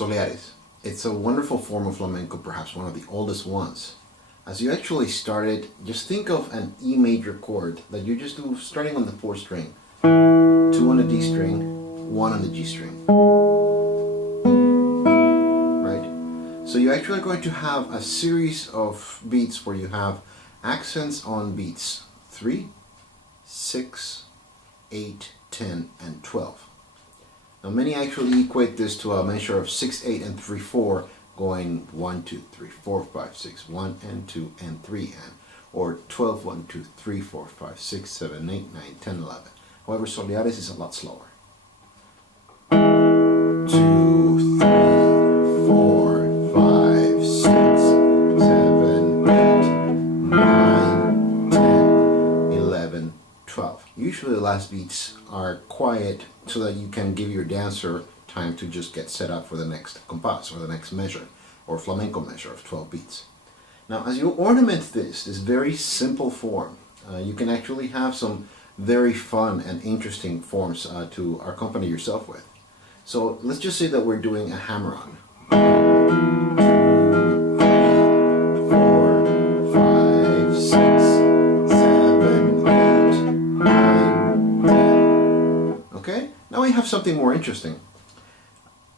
Soleares. It's a wonderful form of flamenco, perhaps one of the oldest ones. As you actually start it, just think of an E major chord that you just do starting on the 4th string. 2 on the D string, 1 on the G string. Right? So you actually are going to have a series of beats where you have accents on beats 3, 6, 8, 10, and 12. Now many actually equate this to a measure of 6, 8, and 3, 4, going 1, 2, 3, 4, 5, 6, 1 and 2 and 3 and, or 12, 1, 2, 3, 4, 5, 6, 7, 8, 9, 10, 11. However, Soleares is a lot slower. 2, 3, 4, 5, 6, 7, 8, 9, 10, 11, 12. Usually the last beats are quiet so that you can give your dancer time to just get set up for the next compás or the next measure or flamenco measure of 12 beats. Now as you ornament this very simple form, you can actually have some very fun and interesting forms to accompany yourself with. So let's just say that we're doing a hammer-on. 4, 5, 6, 7, 8, 9, 10. Okay? Now we have something more interesting.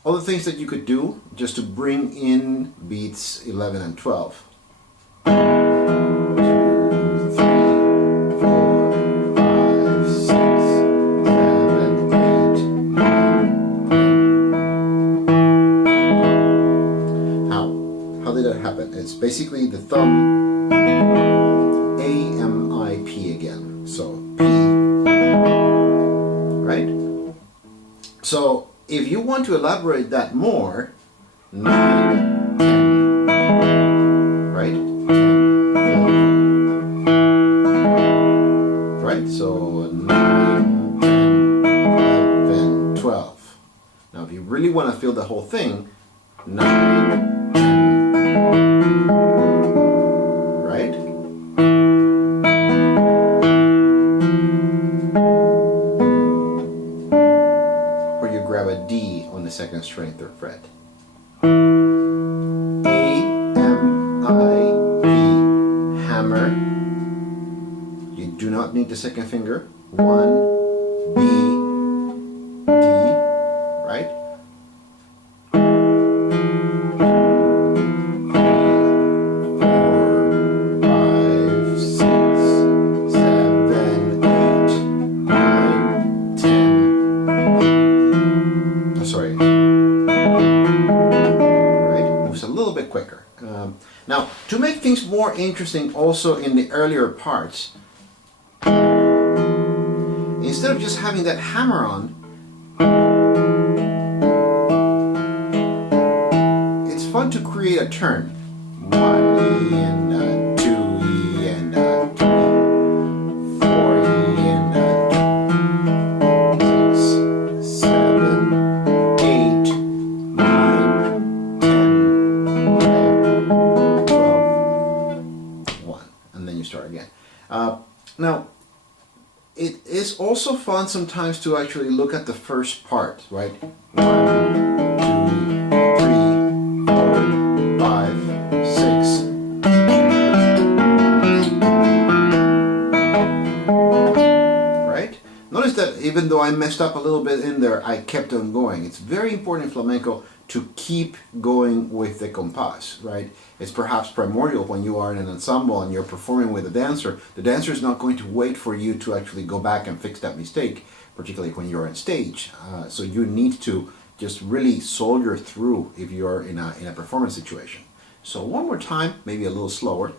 Other things that you could do just to bring in beats 11 and 12. 2, 3, 4, 5, 6, 7, 8, 9, 10. How did that happen? It's basically the thumb, A, M, I, P again. So P, right? So if you want to elaborate that more, 9, 10, right? 10, 11, right? So 9, 10, 11, 12. Now if you really want to feel the whole thing, 9, 10, right? Grab a D on the 2nd string, 3rd fret. A, M, I, P, hammer. You do not need the 2nd finger. 1, B, D, right? 4, 5, 6, 7, 8, 9, 10. Sorry, right? Moves a little bit quicker. Now, to make things more interesting also in the earlier parts, instead of just having that hammer on, it's fun to create a turn. 1 E and 2 E and 3, 4 E and 6, 7, 8, 9, 10, 11, 12, 1, and then you start again. Now, it is also fun sometimes to actually look at the first part, right? 1, 2, 3, 4, 5, 6. Right? Notice that even though I messed up a little bit in there, I kept on going. It's very important in flamenco to keep going with the compás, right? It's perhaps primordial when you are in an ensemble and you're performing with a dancer. The dancer is not going to wait for you to actually go back and fix that mistake, particularly when you're on stage. So you need to just really soldier through if you're in a performance situation. So one more time, maybe a little slower.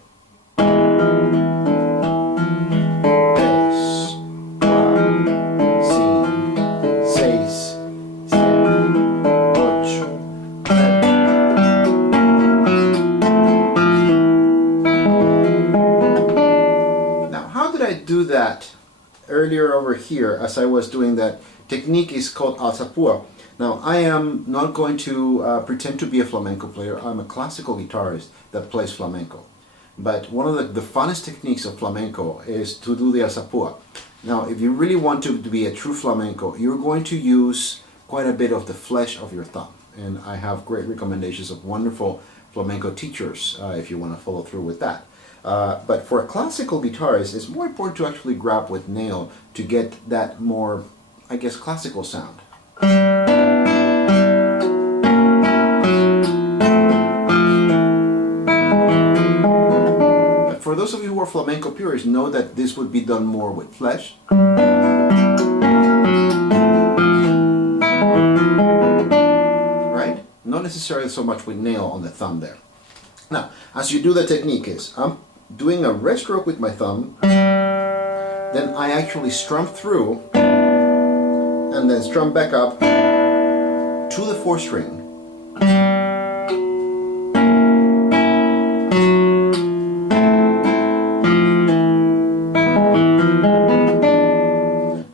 Do that earlier over here as I was doing that technique is called alzapua. Now I am not going to pretend to be a flamenco player. I'm a classical guitarist that plays flamenco, but one of the funnest techniques of flamenco is to do the alzapua. Now if you really want to be a true flamenco, you're going to use quite a bit of the flesh of your thumb. and I have great recommendations of wonderful flamenco teachers if you want to follow through with that. But for a classical guitarist, it's more important to actually grab with nail to get that more, I guess, classical sound. But for those of you who are flamenco purists, know that this would be done more with flesh. Right? Not necessarily so much with nail on the thumb there. Now, as you do the technique is, I'm doing a red stroke with my thumb, then I actually strum through, and then strum back up to the 4th string.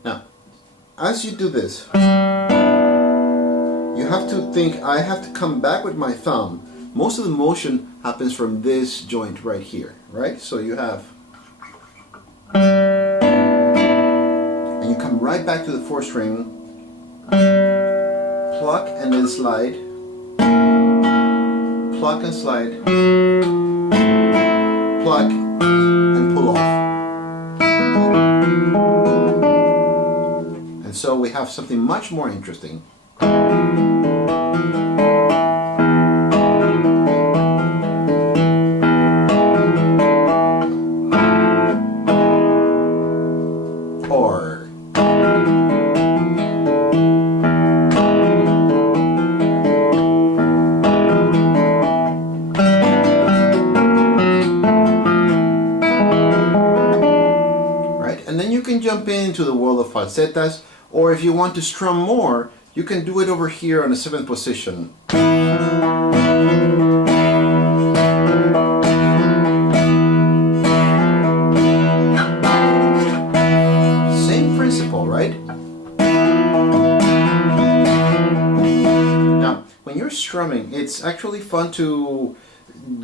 Now, as you do this, you have to think, I have to come back with my thumb. Most of the motion happens from this joint right here, right? So you have, and you come right back to the 4th string, pluck and then slide, pluck and slide, pluck and pull off. And so we have something much more interesting. Jump into the world of falsetas, or if you want to strum more, you can do it over here on the 7th position. Same principle, right? Now, when you're strumming, it's actually fun to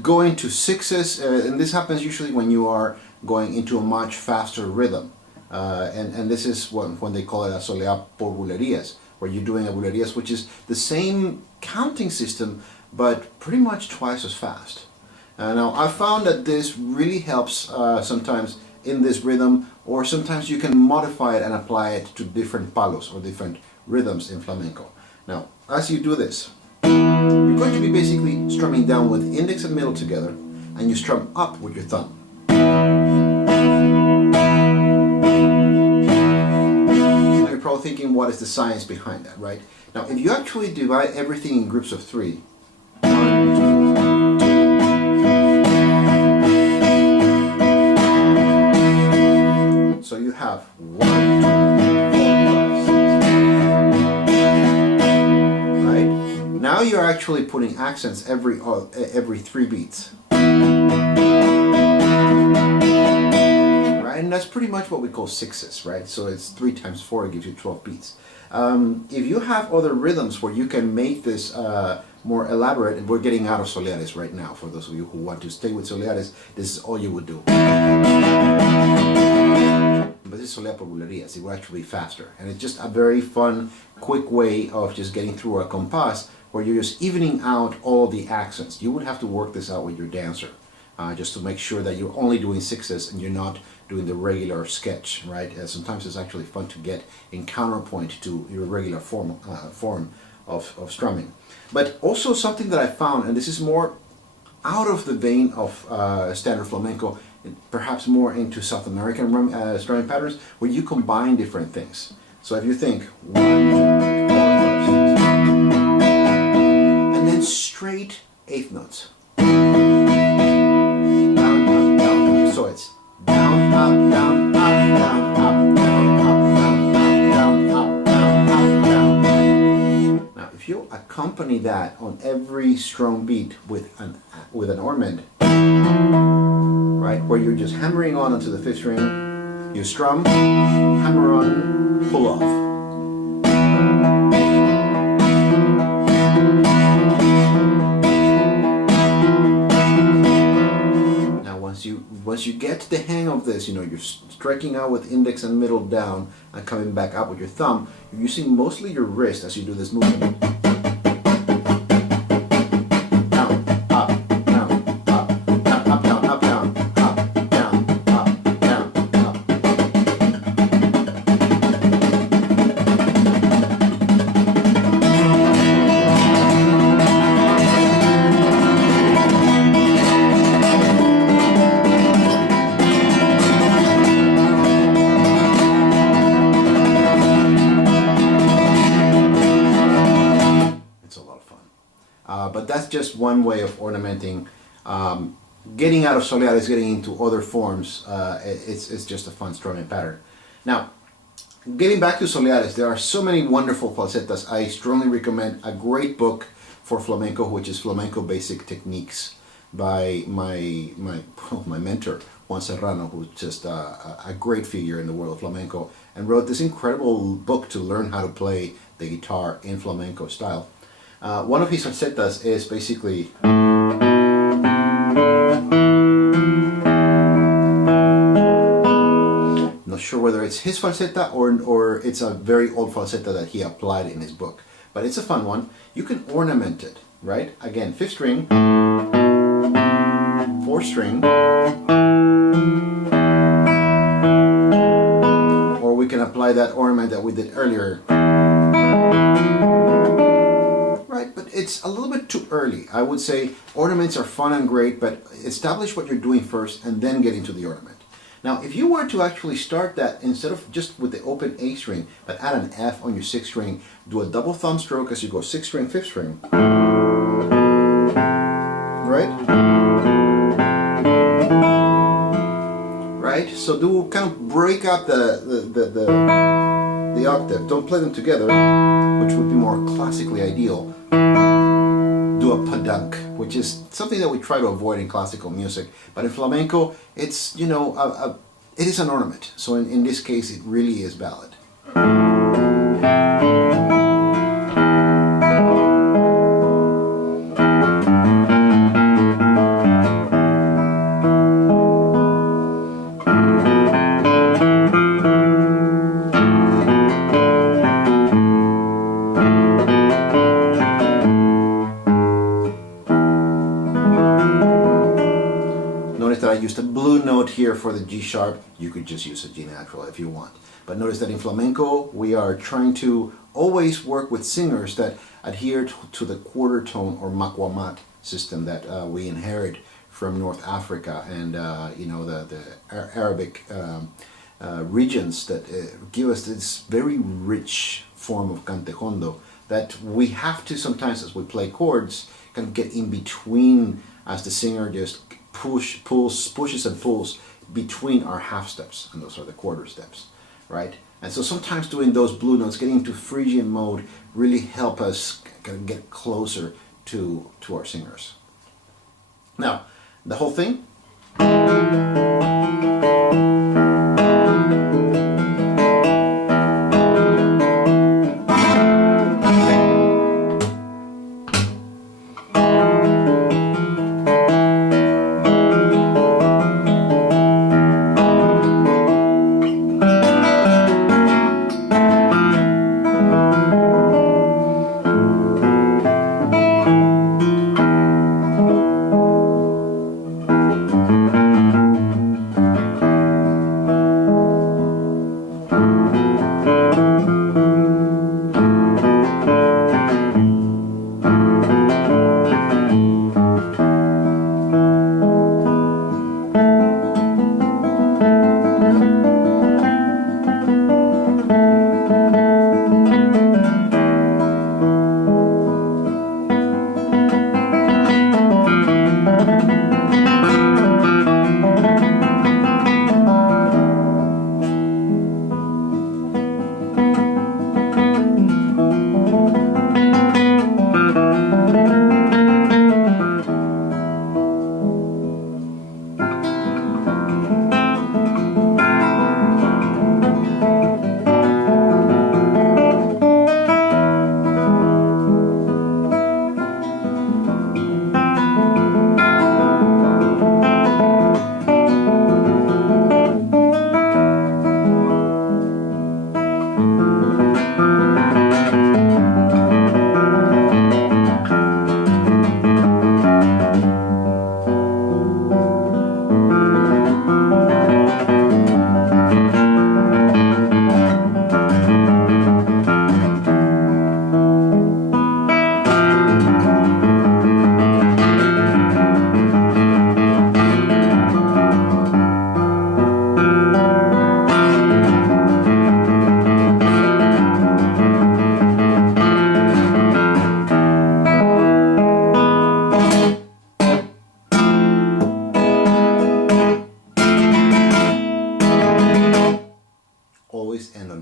go into 6s, and this happens usually when you are going into a much faster rhythm. And this is when they call it a soleá por bulerías, where you're doing a bulerías, which is the same counting system, but pretty much twice as fast. Now, I found that this really helps sometimes in this rhythm, or sometimes you can modify it and apply it to different palos or different rhythms in flamenco. Now, as you do this, you're going to be basically strumming down with index and middle together, and you strum up with your thumb. Probably thinking, what is the science behind that, right? Now, if you actually divide everything in groups of 3, 1, 2, 3. So you have 1, 2, 4, 5, 6. Right? Now you're actually putting accents every 3 beats. And that's pretty much what we call 6s, right? So it's 3 times 4, it gives you 12 beats. If you have other rhythms where you can make this more elaborate, and we're getting out of Soleares right now, for those of you who want to stay with Soleares, this is all you would do. But this is Soleá por bulerías, it will actually be faster. And it's just a very fun, quick way of just getting through a compas where you're just evening out all the accents. You would have to work this out with your dancer. Just to make sure that you're only doing 6s and you're not doing the regular sketch, right? Sometimes it's actually fun to get in counterpoint to your regular form of strumming. But also something that I found, and this is more out of the vein of standard flamenco, perhaps more into South American strumming patterns, where you combine different things. So if you think 1, 2, 3, 4, 5, 6, and then straight 8th notes. So it's down, up, down, up, down, up, down, up, down, up, down, up, down, down. Now, if you accompany that on every strong beat with an ormond, right, where you're just hammering on onto the 5th string, you strum, hammer on, pull off. Once you get the hang of this, you're striking out with index and middle down and coming back up with your thumb. You're using mostly your wrist as you do this movement. that's just one way of ornamenting. Getting out of Soleares, getting into other forms, it's just a fun strumming pattern. Now, getting back to Soleares, there are so many wonderful falsetas. I strongly recommend a great book for flamenco, which is Flamenco Basic Techniques by my mentor, Juan Serrano, who's just a great figure in the world of flamenco, and wrote this incredible book to learn how to play the guitar in flamenco style. One of his falsetas is basically... Not sure whether it's his falseta or it's a very old falseta that he applied in his book, but it's a fun one. You can ornament it, right? Again, 5th string, 4th string, or we can apply that ornament that we did earlier. Right, but it's a little bit too early. I would say ornaments are fun and great, but establish what you're doing first and then get into the ornament. Now, if you were to actually start that, instead of just with the open A string, but add an F on your 6th string, do a double thumb stroke as you go 6th string, 5th string. Right? Right? So do kind of break up the octave. Don't play them together, which would be more classically ideal. Do a padunk, which is something that we try to avoid in classical music, but in flamenco, it's, you know, it is an ornament. So in this case, it really is valid. That I used a blue note here for the G sharp. You could just use a G natural if you want. But notice that in flamenco, we are trying to always work with singers that adhere to the quarter tone or makwamat system that we inherit from North Africa and you know, the Arabic regions that give us this very rich form of cantejondo that we have to sometimes, as we play chords, kind of get in between as the singer just pushes and pulls between our half steps, and those are the quarter steps, right? And so sometimes doing those blue notes, getting into Phrygian mode, really help us kind of get closer to our singers. Now, the whole thing.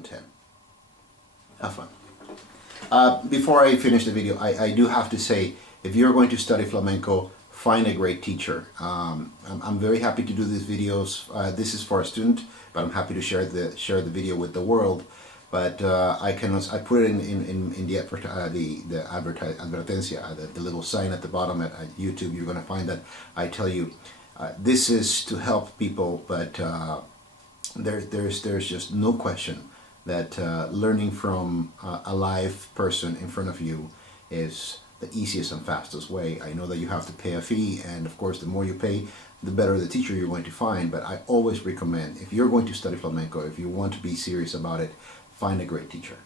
10. Have fun. Before I finish the video, I do have to say, if you're going to study flamenco, find a great teacher. I'm very happy to do these videos. This is for a student, but I'm happy to share the video with the world. But I put it in the advertencia, the little sign at the bottom at YouTube. You're going to find that I tell you this is to help people, but there's just no question that learning from a live person in front of you is the easiest and fastest way. I know that you have to pay a fee, and of course the more you pay, the better the teacher you're going to find, but I always recommend, if you're going to study flamenco, if you want to be serious about it, find a great teacher.